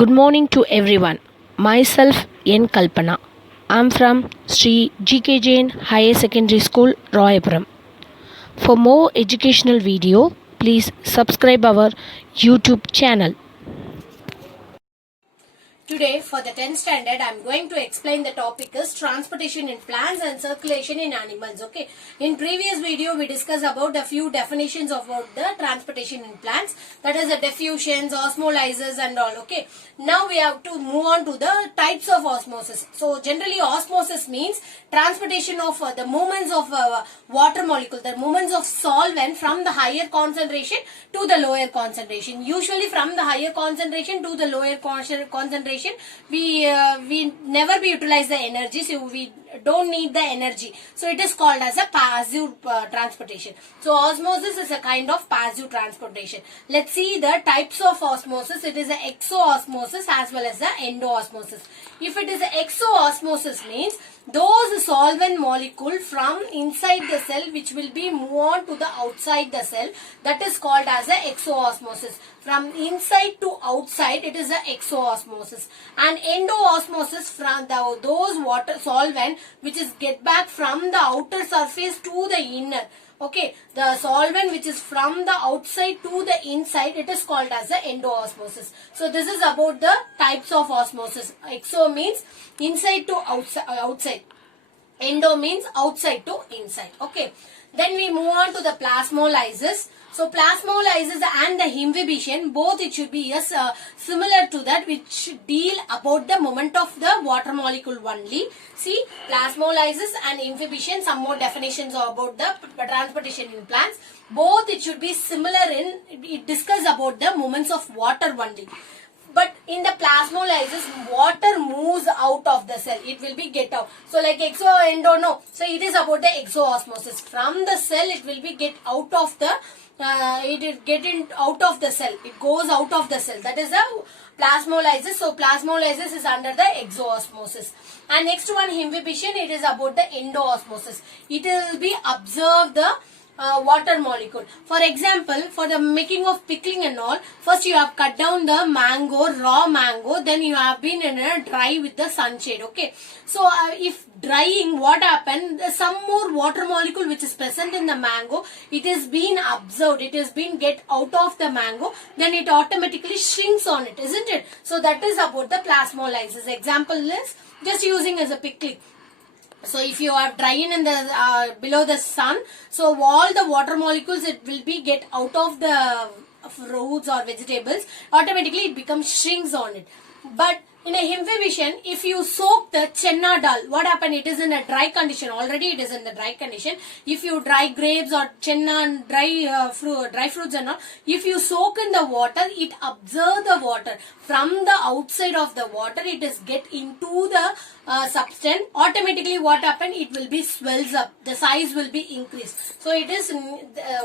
Good morning to everyone. Myself Kalpna. I'm from Sri G.K.Jain Higher Secondary School, Royapuram. For more educational video, please subscribe our YouTube channel. Today for the 10th standard I am going to explain the topic is transportation in plants and circulation in animals. Okay. In previous video we discussed about a few definitions about the transportation in plants, that is the diffusions, osmolysis and all. Okay. Now we have to move on to the types of osmosis. So generally osmosis means transportation of the movements of water molecule, the movements of solvent from the higher concentration to the lower concentration. Usually from the higher concentration to the lower concentration we never utilize the energy, so we don't need the energy, so it is called as a passive transportation. So osmosis is a kind of passive transportation. Let's see the types of osmosis. It is a exoosmosis as well as the endoosmosis. If it is a exoosmosis means those solvent molecule from inside the cell which will be move on to the outside the cell, that is called as a exoosmosis. From inside to outside it is a exoosmosis. And endoosmosis from those water solvent which is get back from the outer surface to the inner. Okay, the solvent which is from the outside to the inside, it is called as the endoosmosis. So this is about the types of osmosis. Exo means inside to outside. Endo means outside to inside. Okay. Then we move on to the plasmolysis. So plasmolysis and the inhibition, both it should be similar to that, which deal about the moment of the water molecule only. See, plasmolysis and inhibition, some more definitions about the transportation in plants. Both it should be similar in, it discuss about the moments of water only. But in the plasmolysis, water moves out of the cell. It will be get out. So like exo, endo, no. So it is about the exoosmosis. From the cell, it will be get out of the, out of the cell. It goes out of the cell. That is the plasmolysis. So plasmolysis is under the exoosmosis. And next one, inhibition, it is about the endoosmosis. It will be observe the water molecule. For example, for the making of pickling and all, first you have cut down the mango, raw mango, then you have been in a dry with the sunshade. Okay. So if drying, what happened? Some more water molecule which is present in the mango, it is been observed, it has been get out of the mango, then it automatically shrinks on it, isn't it? So that is about the plasmolysis. Example is just using as a pickling. So if you are drying in the below the sun, so all the water molecules, it will be get out of the fruits or vegetables, automatically it becomes shrinks on it. But in a inhibition, if you soak the chenna dal, what happened? It is in a dry condition. Already it is in the dry condition. If you dry grapes or chenna and dry fruits and all, if you soak in the water, it absorbs the water. From the outside of the water, it is get into the substance. Automatically what happened? It will be swells up. The size will be increased. So it is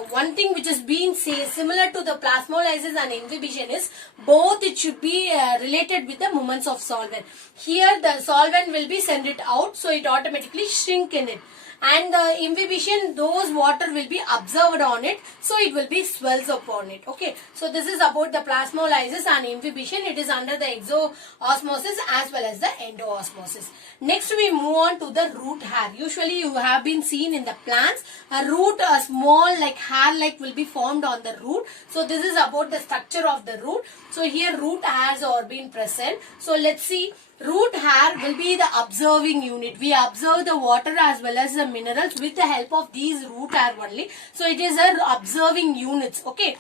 one thing which is being similar to the plasmolysis and inhibition is both it should be related with the movements of solvent. Here the solvent will be send it out, so it automatically shrink in it. And the inhibition, those water will be observed on it, so it will be swells upon it. Okay, so this is about the plasmolysis and inhibition. It is under the exoosmosis as well as the endoosmosis. Next we move on to the root hair. Usually you have been seen in the plants, a root, a small like hair like will be formed on the root. So this is about the structure of the root. So here root hairs are being present. So let's see. Root hair will be the observing unit. We observe the water as well as the minerals with the help of these root hair only. So it is a observing units. Okay.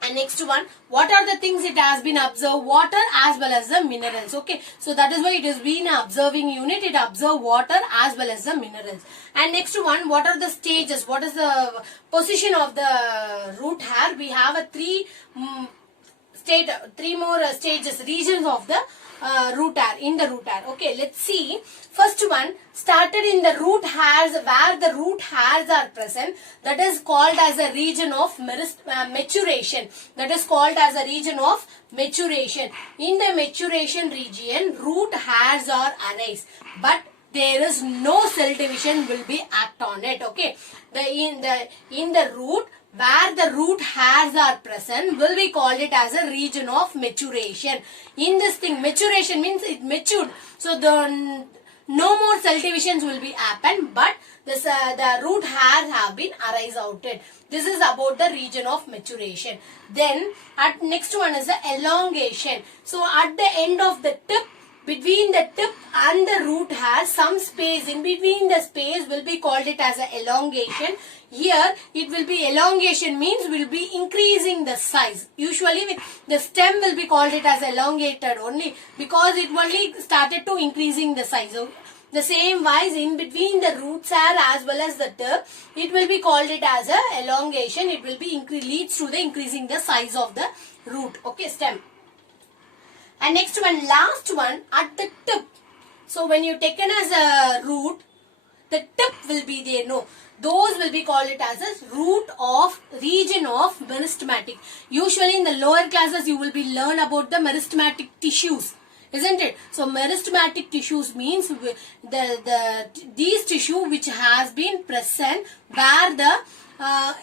And next one, what are the things it has been observed? Water as well as the minerals. Okay. So that is why it has been an observing unit. It observes water as well as the minerals. And next one, what are the stages? What is the position of the root hair? We have a three more stages, regions of the root hair, in the root hair. Okay, let's see. First one, started in the root hairs, where the root hairs are present, that is called as a region of maturation. That is called as a region of maturation. In the maturation region, root hairs are arise, but there is no cell division will be act on it. Okay, in the root, where the root hairs are present will be called it as a region of maturation. In this thing, maturation means it matured. So the no more cell divisions will be happen, but this the root hairs have been arise outed. This is about the region of maturation. Then at next one is the elongation. So at the end of the tip, between the tip and the root has some space. In between the space will be called it as a elongation. Here it will be elongation means will be increasing the size. Usually the stem will be called it as elongated only because it only started to increasing the size. So, the same wise in between the roots hair as well as the tip, it will be called it as a elongation. It will be leads to the increasing the size of the root. Okay, stem. And next one, last one at the tip. So when you taken as a root, the tip will be there. No, those will be called it as a root of region of meristematic. Usually in the lower classes you will be learn about the meristematic tissues, isn't it? So meristematic tissues means these tissue which has been present where the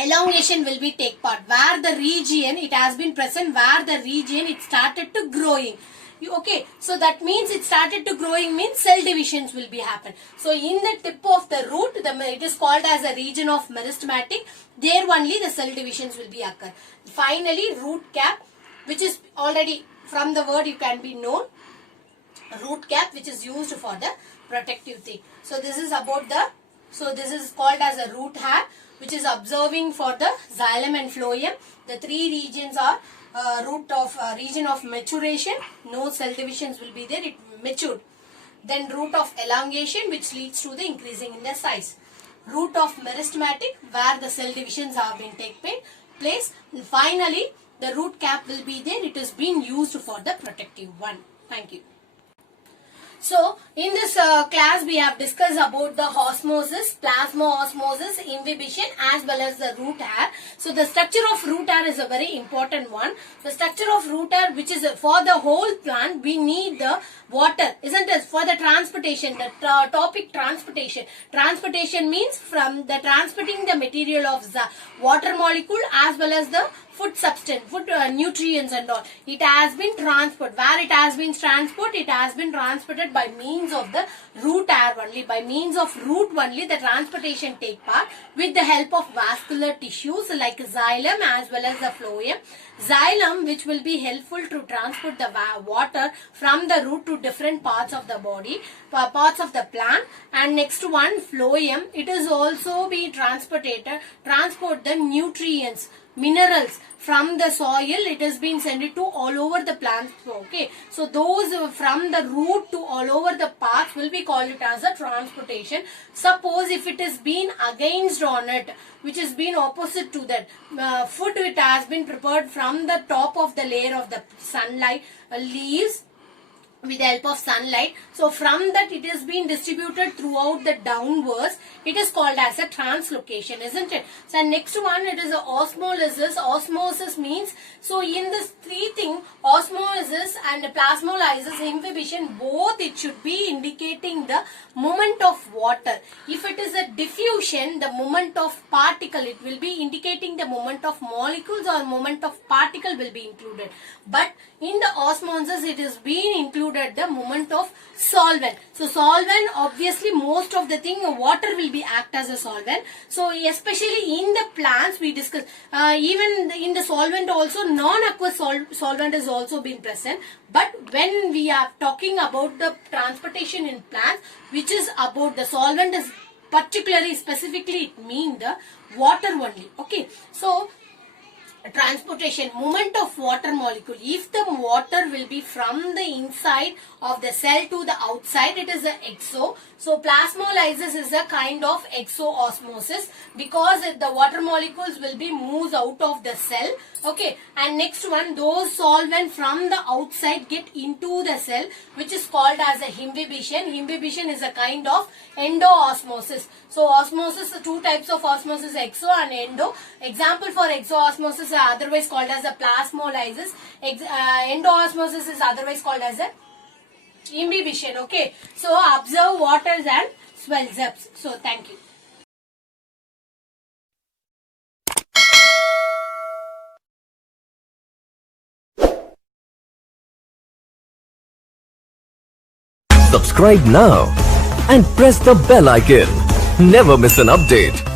elongation will be take part, where the region it has been present, where the region it started to growing. Okay, so that means it started to growing means cell divisions will be happen. So in the tip of the root, it is called as a region of meristematic. There only the cell divisions will be occur. Finally, root cap, which is already from the word you can be known, root cap, which is used for the protective thing. So this is about the, so this is called as a root hair, which is observing for the xylem and phloem. The three regions are region of maturation, no cell divisions will be there, it matured. Then root of elongation, which leads to the increasing in the size. Root of meristematic, where the cell divisions have been taken place. And finally, the root cap will be there, it is being used for the protective one. Thank you. So, in this class we have discussed about the osmosis, plasmoosmosis, inhibition as well as the root hair. So, the structure of root hair is a very important one. The structure of root hair, which is for the whole plant, we need the water, isn't it? For the transportation, the topic transportation. Transportation means from the transporting the material of the water molecule as well as the food substance, food nutrients and all. It has been transported. Where it has been transported? It has been transported by means of the root hair only. By means of root only, the transportation take part with the help of vascular tissues like xylem as well as the phloem. Xylem, which will be helpful to transport the water from the root to different parts of the body, parts of the plant. And next one, phloem, it is also be transport the nutrients, minerals from the soil. It has been sent to all over the plant. Okay, so those from the root to all over the parts will be called it as a transportation. Suppose if it is been against on it, which is been opposite to that food, it has been prepared from the top of the layer of the sunlight leaves with the help of sunlight. So from that it is being distributed throughout the downwards. It is called as a translocation, isn't it? So next one, it is a osmolysis. Osmosis means, so in this three thing, osmosis and plasmolysis, inhibition, both it should be indicating the movement of water. If it is a diffusion, the movement of particle, it will be indicating the movement of molecules or movement of particle will be included. But in the osmosis, it is being included the movement of solvent. So solvent, obviously most of the thing water will be act as a solvent. So especially in the plants we discuss, even in the solvent also non-aqueous solvent is also been present. But when we are talking about the transportation in plants, which is about the solvent is particularly specifically it means the water only. Okay, so transportation, movement of water molecule. If the water will be from the inside of the cell to the outside, it is a exo. So plasmolysis is a kind of exoosmosis because the water molecules will be moved out of the cell. Okay, and next one, those solvent from the outside get into the cell, which is called as a inhibition. Inhibition is a kind of endoosmosis. So osmosis, two types of osmosis, exo and endo. Example for exoosmosis are otherwise called as a plasmolysis. Endoosmosis is otherwise called as a inhibition. Okay, so observe waters and swells up. So thank you. Subscribe now and press the bell icon. Never miss an update.